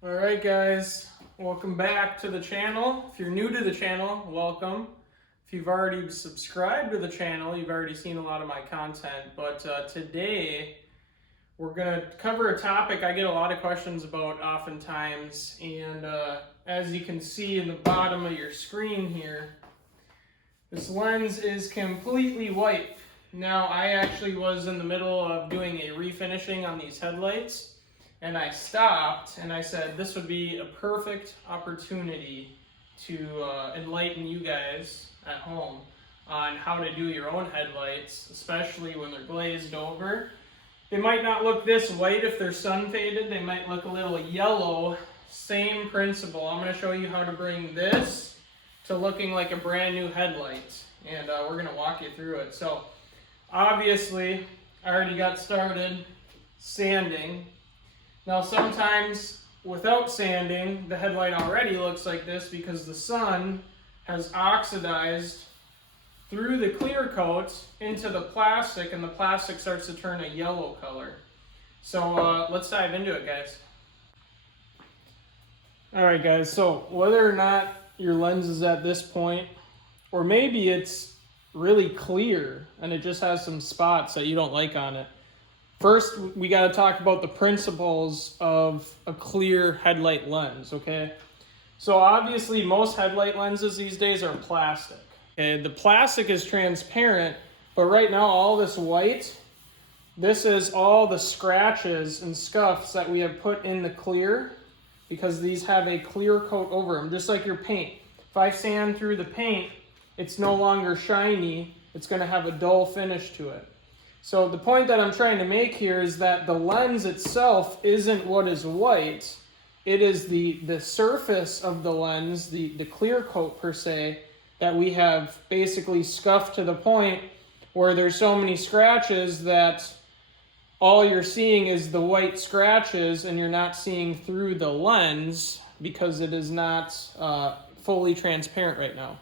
All right, guys, welcome back to the channel. If you're new to the channel, welcome. If you've already subscribed to the channel, you've already seen a lot of my content. But today, we're going to cover a topic I get a lot of questions about oftentimes. And as you can see in the bottom of your screen here, this lens is completely white. Now, I actually was in the middle of doing a refinishing on these headlights. And I stopped and I said this would be a perfect opportunity to enlighten you guys at home on how to do your own headlights, especially when they're glazed over. They might not look this white if they're sun faded. They might look a little yellow. Same principle. I'm going to show you how to bring this to looking like a brand new headlight. And we're going to walk you through it. So obviously I already got started sanding. Now sometimes without sanding, the headlight already looks like this because the sun has oxidized through the clear coat into the plastic, and the plastic starts to turn a yellow color. So let's dive into it, guys. Alright guys, so whether or not your lens is at this point, or maybe it's really clear and it just has some spots that you don't like on it. First, we got to talk about the principles of a clear headlight lens, okay? So obviously, most headlight lenses these days are plastic. Okay? The plastic is transparent, but right now, all this white, this is all the scratches and scuffs that we have put in the clear because these have a clear coat over them, just like your paint. If I sand through the paint, it's no longer shiny. It's going to have a dull finish to it. So the point that I'm trying to make here is that the lens itself isn't what is white. It is the surface of the lens, the clear coat per se, that we have basically scuffed to the point where there's so many scratches that all you're seeing is the white scratches and you're not seeing through the lens because it is not fully transparent right now.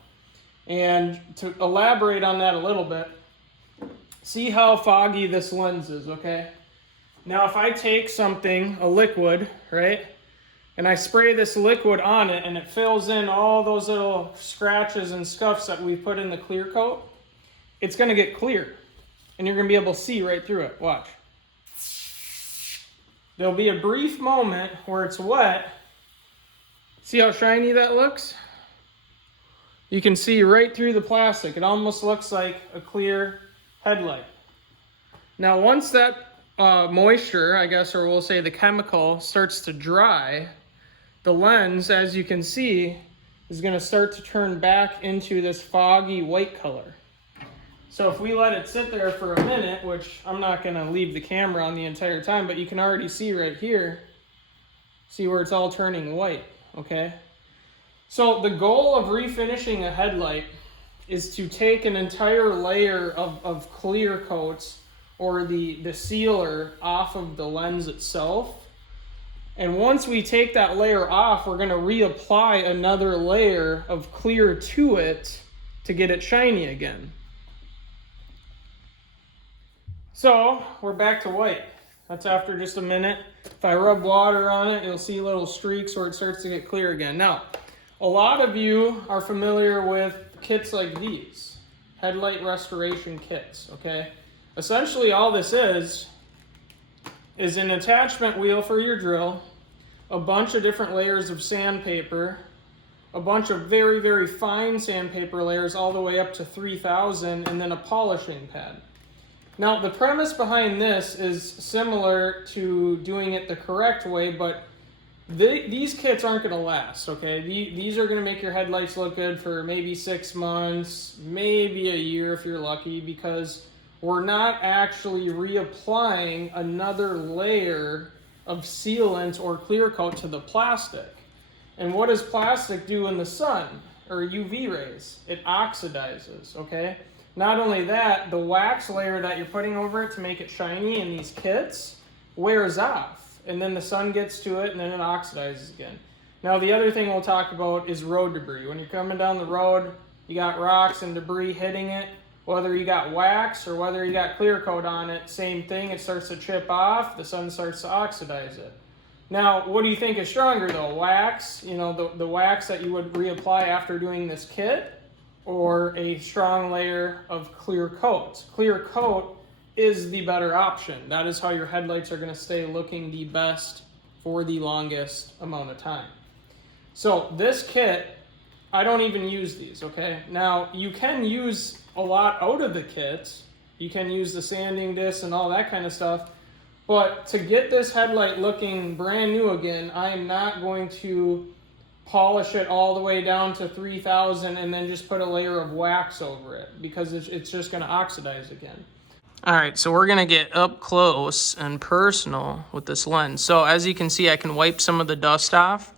And to elaborate on that a little bit, see how foggy this lens is, okay? Now if I take something, a liquid, right, and I spray this liquid on it and it fills in all those little scratches and scuffs that we put in the clear coat, it's going to get clear. And you're going to be able to see right through it. Watch. There'll be a brief moment where it's wet. See how shiny that looks? You can see right through the plastic. It almost looks like a clear headlight. Now once that moisture, I guess, or we'll say the chemical, starts to dry, the lens, as you can see, is going to start to turn back into this foggy white color. So if we let it sit there for a minute, which I'm not going to leave the camera on the entire time, but you can already see right here, see where it's all turning white, okay? So the goal of refinishing a headlight is to take an entire layer of clear coats or the sealer off of the lens itself. And once we take that layer off, we're going to reapply another layer of clear to it to get it shiny again. So we're back to white. That's after just a minute. If I rub water on it, you'll see little streaks where it starts to get clear again. Now, a lot of you are familiar with kits like these, headlight restoration kits, okay? Essentially all this is an attachment wheel for your drill, a bunch of different layers of sandpaper, a bunch of very, very fine sandpaper layers all the way up to 3000, and then a polishing pad. Now the premise behind this is similar to doing it the correct way, but these kits aren't going to last, okay? These are going to make your headlights look good for maybe 6 months, maybe a year if you're lucky, because we're not actually reapplying another layer of sealant or clear coat to the plastic. And what does plastic do in the sun or UV rays? It oxidizes, okay? Not only that, the wax layer that you're putting over it to make it shiny in these kits wears off. And then the sun gets to it and then it oxidizes again. Now the other thing we'll talk about is road debris. When you're coming down the road, you got rocks and debris hitting it. Whether you got wax or whether you got clear coat on it, same thing. It starts to chip off, the sun starts to oxidize it. Now, what do you think is stronger though? Wax, you know, the wax that you would reapply after doing this kit, or a strong layer of clear coat? Clear coat is the better option. That is how your headlights are going to stay looking the best for the longest amount of time. So this kit, I don't even use these, okay? Now, you can use a lot out of the kit. You can use the sanding disc and all that kind of stuff. But to get this headlight looking brand new again, I am not going to polish it all the way down to 3000 and then just put a layer of wax over it, because it's just going to oxidize again. All right, so we're going to get up close and personal with this lens. So as you can see, I can wipe some of the dust off.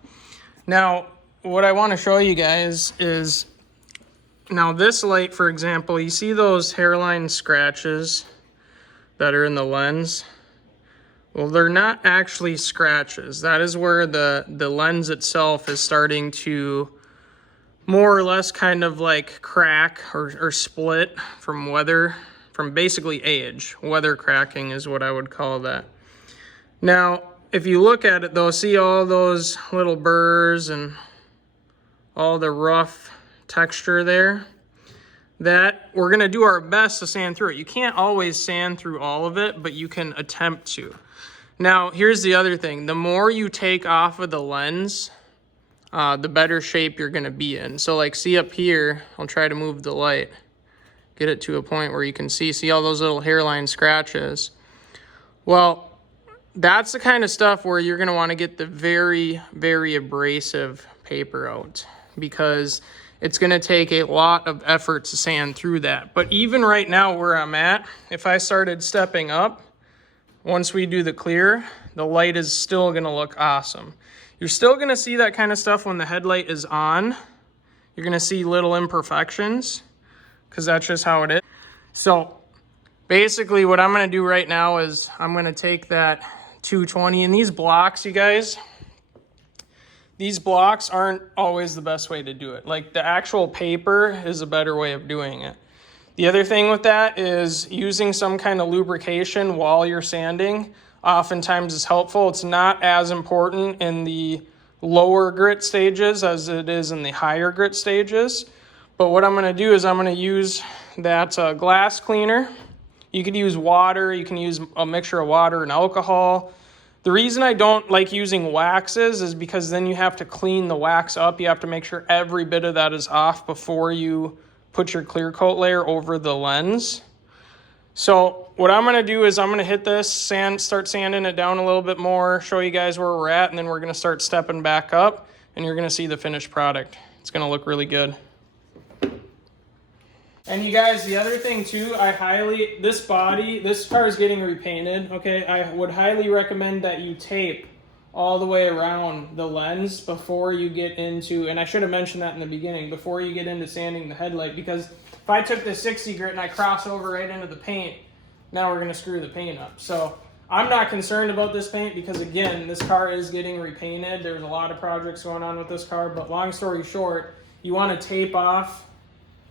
Now, what I want to show you guys is, now this light, for example, you see those hairline scratches that are in the lens? Well, they're not actually scratches. That is where the lens itself is starting to more or less kind of like crack or split from weather, from basically age. Weather cracking is what I would call that. Now, if you look at it though, see all those little burrs and all the rough texture there? That we're gonna do our best to sand through it. You can't always sand through all of it, but you can attempt to. Now, here's the other thing. The more you take off of the lens, the better shape you're gonna be in. So like, see up here, I'll try to move the light, get it to a point where you can see all those little hairline scratches. Well, that's the kind of stuff where you're gonna wanna get the very, very abrasive paper out, because it's gonna take a lot of effort to sand through that. But even right now where I'm at, if I started stepping up, once we do the clear, the light is still gonna look awesome. You're still gonna see that kind of stuff when the headlight is on. You're gonna see little imperfections, because that's just how it is. So basically what I'm gonna do right now is I'm gonna take that 220, and these blocks, you guys, these blocks aren't always the best way to do it. Like, the actual paper is a better way of doing it. The other thing with that is using some kind of lubrication while you're sanding oftentimes is helpful. It's not as important in the lower grit stages as it is in the higher grit stages. But what I'm gonna do is I'm gonna use that glass cleaner. You could use water, you can use a mixture of water and alcohol. The reason I don't like using waxes is because then you have to clean the wax up. You have to make sure every bit of that is off before you put your clear coat layer over the lens. So what I'm gonna do is I'm gonna hit this, start sanding it down a little bit more, show you guys where we're at, and then we're gonna start stepping back up, and you're gonna see the finished product. It's gonna look really good. And you guys, the other thing too, this car is getting repainted, okay? I would highly recommend that you tape all the way around the lens before you get into, and I should have mentioned that in the beginning, before you get into sanding the headlight, because if I took this 60 grit and I cross over right into the paint, now we're gonna screw the paint up. So I'm not concerned about this paint because, again, this car is getting repainted. There's a lot of projects going on with this car, but long story short, you wanna tape off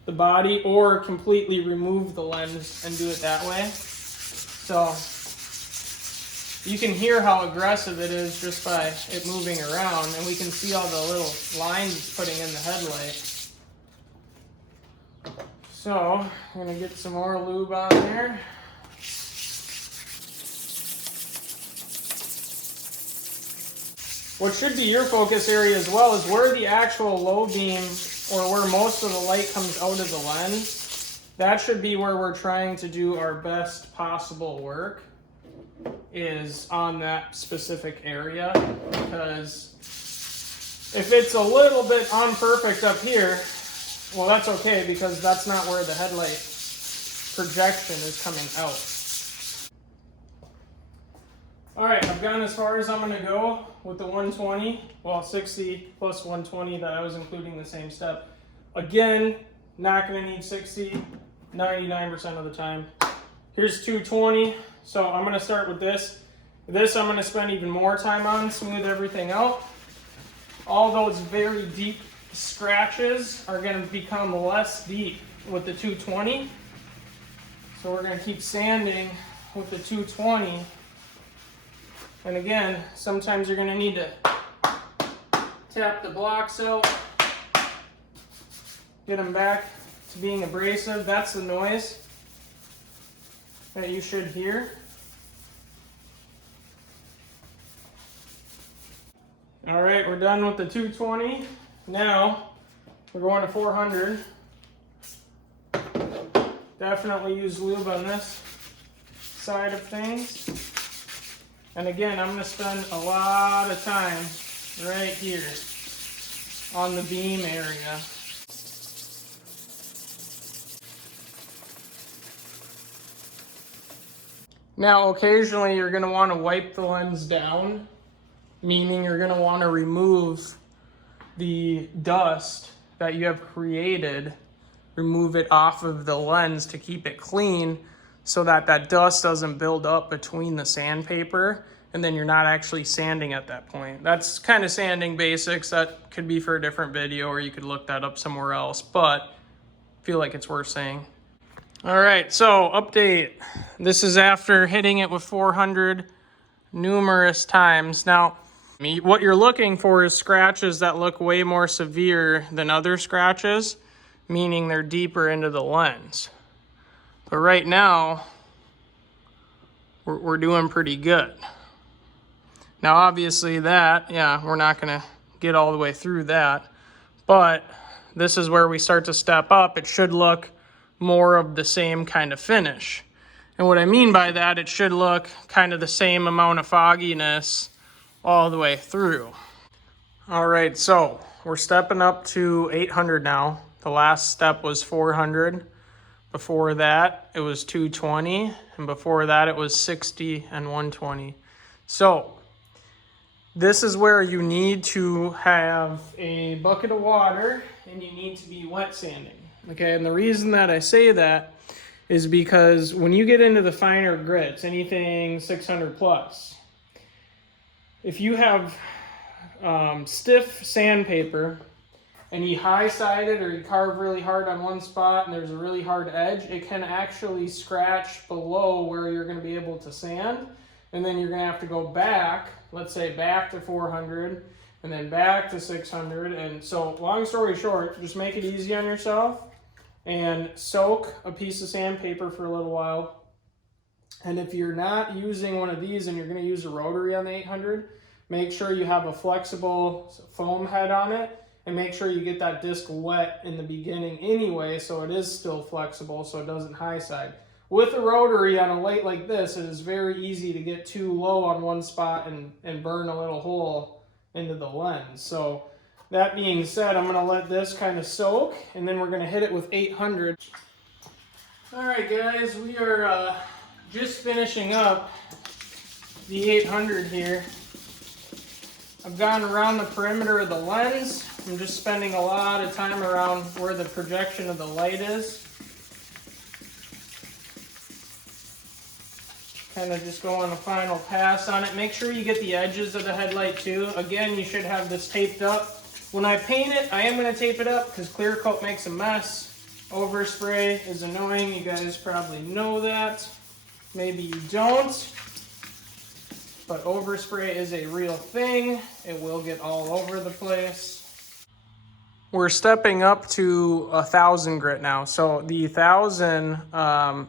the body or completely remove the lens and do it that way. So you can hear how aggressive it is just by it moving around, and we can see all the little lines it's putting in the headlight. So I'm gonna get some more lube on there. What should be your focus area as well is where the actual low beam, or where most of the light comes out of the lens. That should be where we're trying to do our best possible work, is on that specific area, because if it's a little bit unperfect up here, well, that's okay, because that's not where the headlight projection is coming out. All right, I've gone as far as I'm gonna go with the 120, well, 60 plus 120 that I was including the same step. Again, not gonna need 60 99% of the time. Here's 220, so I'm gonna start with this. This I'm gonna spend even more time on, smooth everything out. All those very deep scratches are gonna become less deep with the 220. So we're gonna keep sanding with the 220 And again, sometimes you're going to need to tap the blocks out, get them back to being abrasive. That's the noise that you should hear. All right, we're done with the 220. Now we're going to 400. Definitely use lube on this side of things. And again, I'm going to spend a lot of time right here on the beam area. Now, occasionally you're going to want to wipe the lens down, meaning you're going to want to remove the dust that you have created, remove it off of the lens to keep it clean so that that dust doesn't build up between the sandpaper, and then you're not actually sanding at that point. That's kind of sanding basics. That could be for a different video, or you could look that up somewhere else, but I feel like it's worth saying. All right, so update. This is after hitting it with 400 numerous times. Now, what you're looking for is scratches that look way more severe than other scratches, meaning they're deeper into the lens. But right now, we're doing pretty good. Now, obviously we're not gonna get all the way through that, but this is where we start to step up. It should look more of the same kind of finish. And what I mean by that, it should look kind of the same amount of fogginess all the way through. All right, so we're stepping up to 800 now. The last step was 400. Before that, it was 220. And before that, it was 60 and 120. So this is where you need to have a bucket of water and you need to be wet sanding. Okay, and the reason that I say that is because when you get into the finer grits, anything 600 plus, if you have stiff sandpaper and you high-side it or you carve really hard on one spot and there's a really hard edge, it can actually scratch below where you're going to be able to sand, and then you're going to have to go back, let's say back to 400 and then back to 600. And so long story short, just make it easy on yourself and soak a piece of sandpaper for a little while. And if you're not using one of these and you're going to use a rotary on the 800, make sure you have a flexible foam head on it, and make sure you get that disc wet in the beginning anyway, so it is still flexible, so it doesn't high side. With a rotary on a light like this, it is very easy to get too low on one spot and burn a little hole into the lens. So that being said, I'm going to let this kind of soak, and then we're going to hit it with 800. All right, guys, we are just finishing up the 800 here. I've gone around the perimeter of the lens. I'm just spending a lot of time around where the projection of the light is. Kind of just going a final pass on it. Make sure you get the edges of the headlight too. Again, you should have this taped up. When I paint it, I am going to tape it up because clear coat makes a mess. Overspray is annoying. You guys probably know that. Maybe you don't. But overspray is a real thing. It will get all over the place. We're stepping up to 1,000 grit now. So the 1,000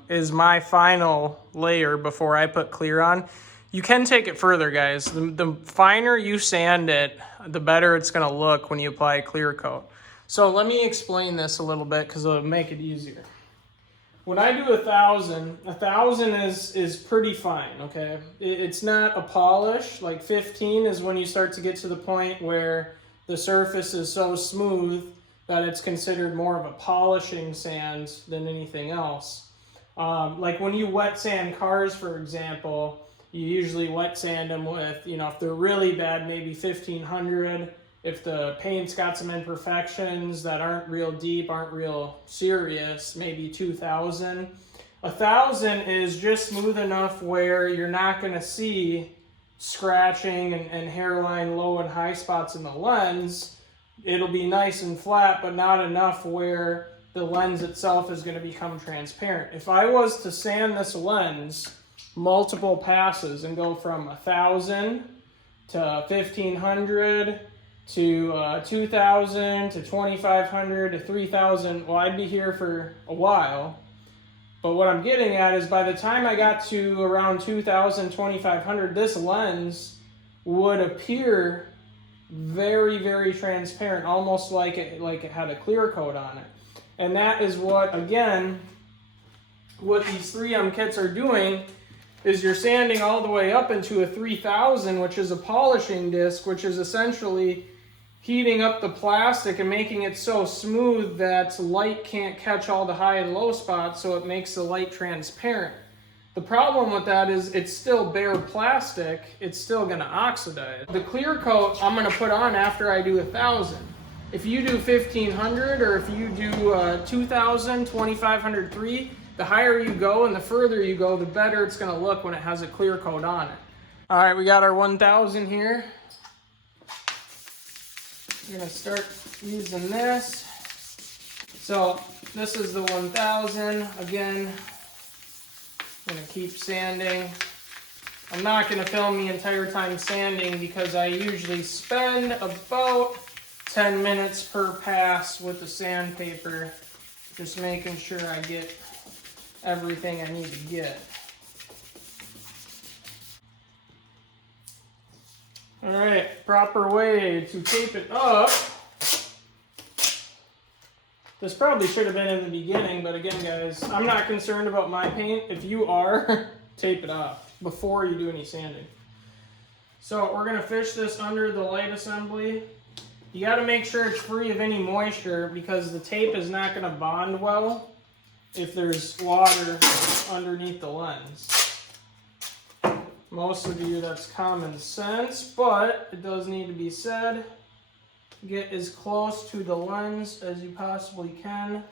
is my final layer before I put clear on. You can take it further, guys. The finer you sand it, the better it's gonna look when you apply clear coat. So let me explain this a little bit because it'll make it easier. When I do 1,000, 1,000 is pretty fine, okay? It's not a polish. Like 15 is when you start to get to the point where the surface is so smooth that it's considered more of a polishing sand than anything else. Like when you wet sand cars, for example, you usually wet sand them with, if they're really bad, maybe 1,500. If the paint's got some imperfections that aren't real deep, aren't real serious, maybe 2,000. 1,000 is just smooth enough where you're not going to see scratching and hairline low and high spots in the lens. It'll be nice and flat, but not enough where the lens itself is going to become transparent. If I was to sand this lens multiple passes and go from 1,000 to 1,500 to 2,000 to 2,500 to 3,000, well, I'd be here for a while. But what I'm getting at is by the time I got to around 2,000, 2,500, this lens would appear very, very transparent, almost like it had a clear coat on it. And that is what, again, what these 3M kits are doing is you're sanding all the way up into a 3,000, which is a polishing disc, which is essentially heating up the plastic and making it so smooth that light can't catch all the high and low spots, so it makes the light transparent. The problem with that is it's still bare plastic, it's still gonna oxidize. The clear coat I'm gonna put on after I do 1,000. If you do 1,500 or if you do 2,000, 2,500, 3, the higher you go and the further you go, the better it's gonna look when it has a clear coat on it. All right, we got our 1,000 here. I'm gonna start using this. So this is the 1,000. Again, I'm gonna keep sanding. I'm not gonna film the entire time sanding because I usually spend about 10 minutes per pass with the sandpaper, just making sure I get everything I need to get. All right, proper way to tape it up. This probably should have been in the beginning, but again, guys, I'm not concerned about my paint. If you are, tape it off before you do any sanding. So we're gonna fish this under the light assembly. You gotta make sure it's free of any moisture because the tape is not gonna bond well if there's water underneath the lens. Most of you, that's common sense, but it does need to be said. Get as close to the lens as you possibly can.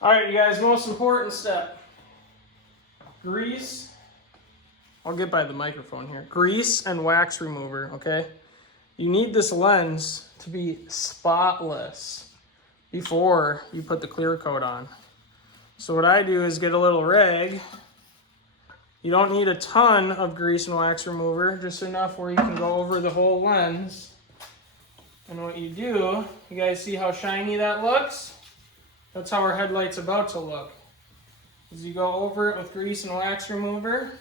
All right, you guys, most important step. Grease. I'll get by the microphone here. Grease and wax remover, okay? You need this lens to be spotless before you put the clear coat on. So what I do is get a little rag. You don't need a ton of grease and wax remover, just enough where you can go over the whole lens. And what you do, you guys see how shiny that looks? That's how our headlight's about to look. As you go over it with grease and wax remover,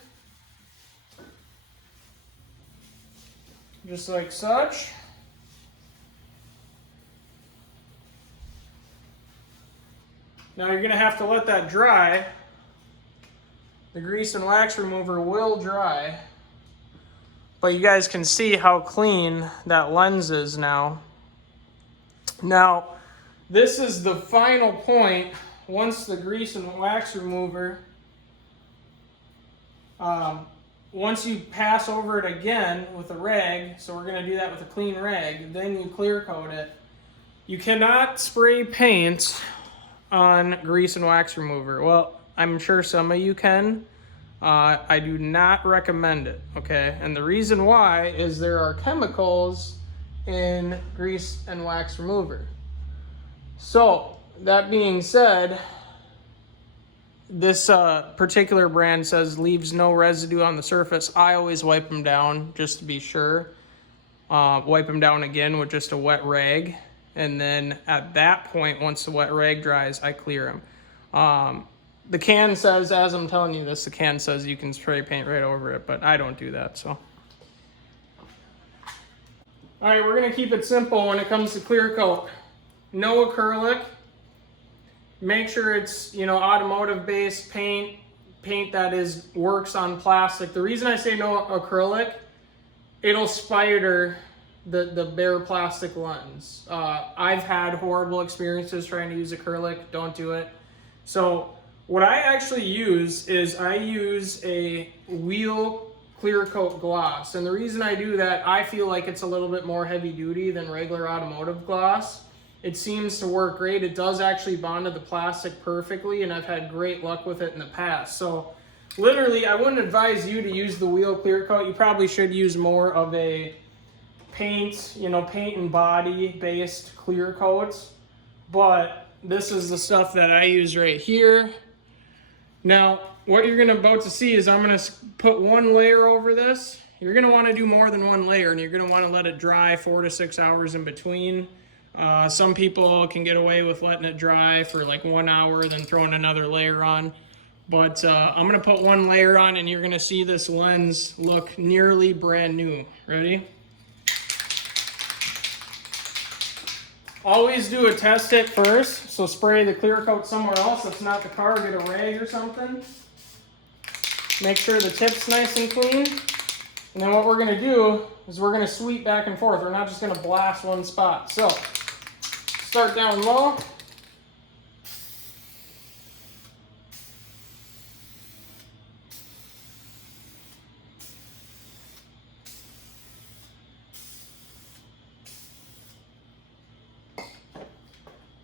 just like such. Now you're gonna have to let that dry. The grease and wax remover will dry, but you guys can see how clean that lens is now. Now, this is the final point. Once the grease and wax remover, once you pass over it again with a rag, so we're gonna do that with a clean rag, then you clear coat it. You cannot spray paint on grease and wax remover. Well, I'm sure some of you can. I do not recommend it, okay? And the reason why is there are chemicals in grease and wax remover. So, that being said, this particular brand says leaves no residue on the surface. I always wipe them down just to be sure. Wipe them down again with just a wet rag. And then at that point, once the wet rag dries, I clear them. The can says, as I'm telling you this, the can says you can spray paint right over it, but I don't do that, so. All right, we're gonna keep it simple when it comes to clear coat. No acrylic. Make sure it's, automotive based paint that works on plastic. The reason I say no acrylic, it'll spider the bare plastic lens. I've had horrible experiences trying to use acrylic. Don't do it. So what I actually use is I use a wheel clear coat gloss. And the reason I do that, I feel like it's a little bit more heavy duty than regular automotive gloss. It seems to work great. It does actually bond to the plastic perfectly, and I've had great luck with it in the past. So literally, I wouldn't advise you to use the wheel clear coat. You probably should use more of a paint, paint and body based clear coats, but this is the stuff that I use right here. Now, what you're about to see is I'm going to put one layer over this. You're going to want to do more than one layer, and you're going to want to let it dry 4 to 6 hours in between. Some people can get away with letting it dry for like 1 hour, then throwing another layer on. But I'm going to put one layer on, and you're going to see this lens look nearly brand new. Ready? Always do a test hit first, so spray the clear coat somewhere else that's not the car, get a rag or something. Make sure the tip's nice and clean. And then what we're going to do is we're going to sweep back and forth. We're not just going to blast one spot. So start down low.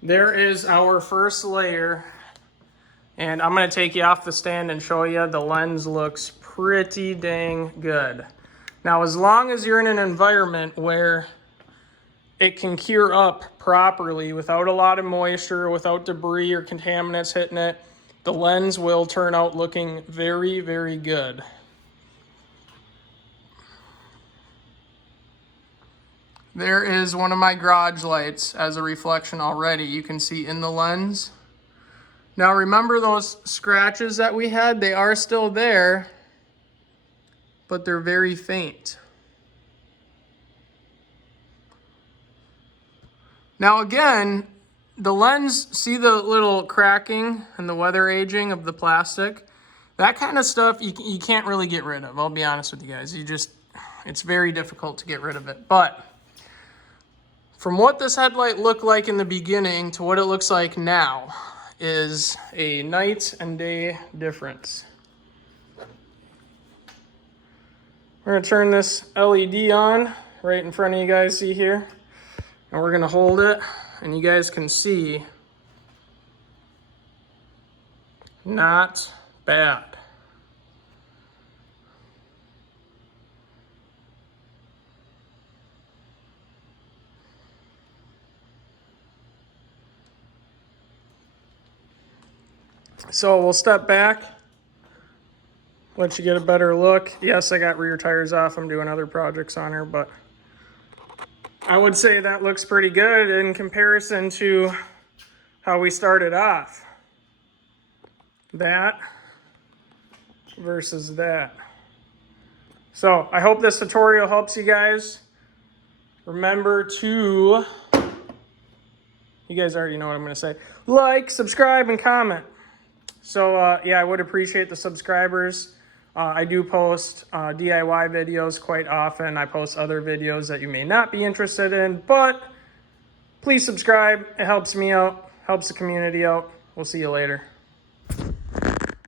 There is our first layer, and I'm going to take you off the stand and show you the lens looks pretty dang good. Now, as long as you're in an environment where it can cure up properly without a lot of moisture, without debris or contaminants hitting it, the lens will turn out looking very, very good. There is one of my garage lights as a reflection already. You can see in the lens. Now remember those scratches that we had? They are still there, but they're very faint. Now again, the lens, see the little cracking and the weather aging of the plastic? That kind of stuff you can't really get rid of, I'll be honest with you guys. It's very difficult to get rid of it. But from what this headlight looked like in the beginning to what it looks like now is a night and day difference. We're going to turn this LED on right in front of you guys, see here? And we're going to hold it, and you guys can see, not bad. So we'll step back, let you get a better look. Yes, I got rear tires off. I'm doing other projects on her, but I would say that looks pretty good in comparison to how we started off. That versus that. So I hope this tutorial helps you guys. Remember to, you guys already know what I'm going to say, like, subscribe, and comment. So yeah, I would appreciate the subscribers. I do post DIY videos quite often. I post other videos that you may not be interested in, but please subscribe. It helps me out, helps the community out. We'll see you later.